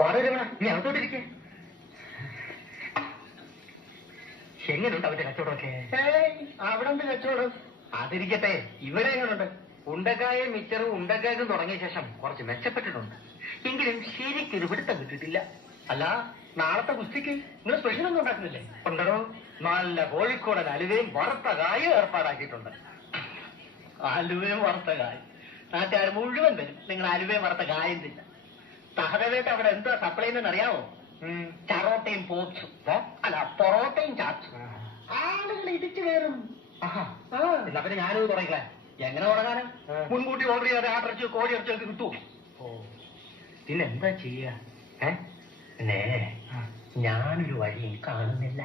വളരെ നീ അകത്തോട്ടിരിക്കേ. എങ്ങനെയുണ്ട് അവന്റെ കച്ചവടമൊക്കെ? അവിടെ എന്ത് കച്ചവടം? അതിരിക്കട്ടെ, ഇവിടെ എങ്ങനെയുണ്ട്? ഉണ്ടക്കായും മിച്ചറും ഉണ്ടക്കായും തുടങ്ങിയ ശേഷം കുറച്ച് മെച്ചപ്പെട്ടിട്ടുണ്ട്. എങ്കിലും ശരിക്കൊരു പിടുത്തം കിട്ടിയിട്ടില്ല. അല്ല, നാളത്തെ കുസ്തിക്ക് നിങ്ങൾ സ്പെഷ്യൽ ഒന്നും ഉണ്ടാക്കുന്നില്ലേ? ഉണ്ടോ? നല്ല കോഴിക്കോടൻ അലുവയും വറുത്ത കായും ഏർപ്പാടാക്കിയിട്ടുണ്ട്. അലുവയും വറുത്ത കായ് നാട്ടുകാർ മുഴുവൻ വരും നിങ്ങൾ അലുവയും വറുത്ത കായും തിന്ന. സഹദേവേട്ട് അവിടെ എന്താ സപ്ലൈ എന്ന് അറിയാമോ? ചറോട്ടയും പോപ്സും, അല്ല പൊറോട്ടയും ചാപ്സും. ആളുകൾ ഇടിച്ചു കയറും. എന്നാ പിന്നെ ഞാനത് തുടങ്ങിക്കളെ. എങ്ങനെ തുടങ്ങാന്? മുൻകൂട്ടി ഓർഡർ ചെയ്യാതെ ആട്ടിറച്ചി കോഴി ഇറച്ചിയൊക്കെ കിട്ടുമോ? പിന്നെന്താ ചെയ്യാ? പിന്നെ ഞാനൊരു വഴിയും കാണുന്നില്ല.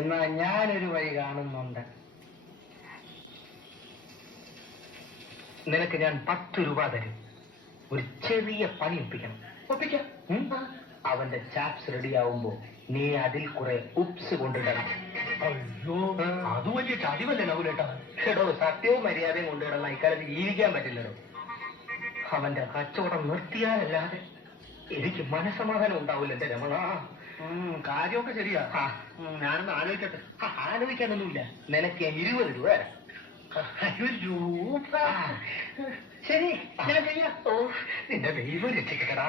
എന്നാ ഞാനൊരു വഴി കാണുന്നുണ്ട്. നിനക്ക് ഞാൻ 10 രൂപ തരും. ഒരു ചെറിയ പണി ഒപ്പിക്കണം. ഒപ്പിക്കാം. അവന്റെ ചാപ്സ് റെഡിയാവുമ്പോ നീ അതിൽ കുറെ ഉപ്സ് കൊണ്ടിടണം. അയ്യോ, അത് വലിയ ചതിവല്ലേ നകുലേട്ടാ? എടോ, സത്യവും മര്യാദയും കൊണ്ടിടണം. ഇക്കാലത്ത് ജീവിക്കാൻ പറ്റില്ലടോ. അവന്റെ കച്ചവടം നിർത്തിയാലല്ലാതെ എനിക്ക് മനസ്സമാധാനം ഉണ്ടാവില്ല എന്റെ രമണ. കാര്യമൊക്കെ ശരിയാ. ഞാനൊന്ന് ആലോചിക്കട്ടെ. ആലോചിക്കാനൊന്നുമില്ല. നിനക്ക് 20 രൂപ തരാം. രൂപ? ശരി, ഞാൻ ചെയ്യാം. നിന്റെ ദൈവം രക്ഷിക്കടാ.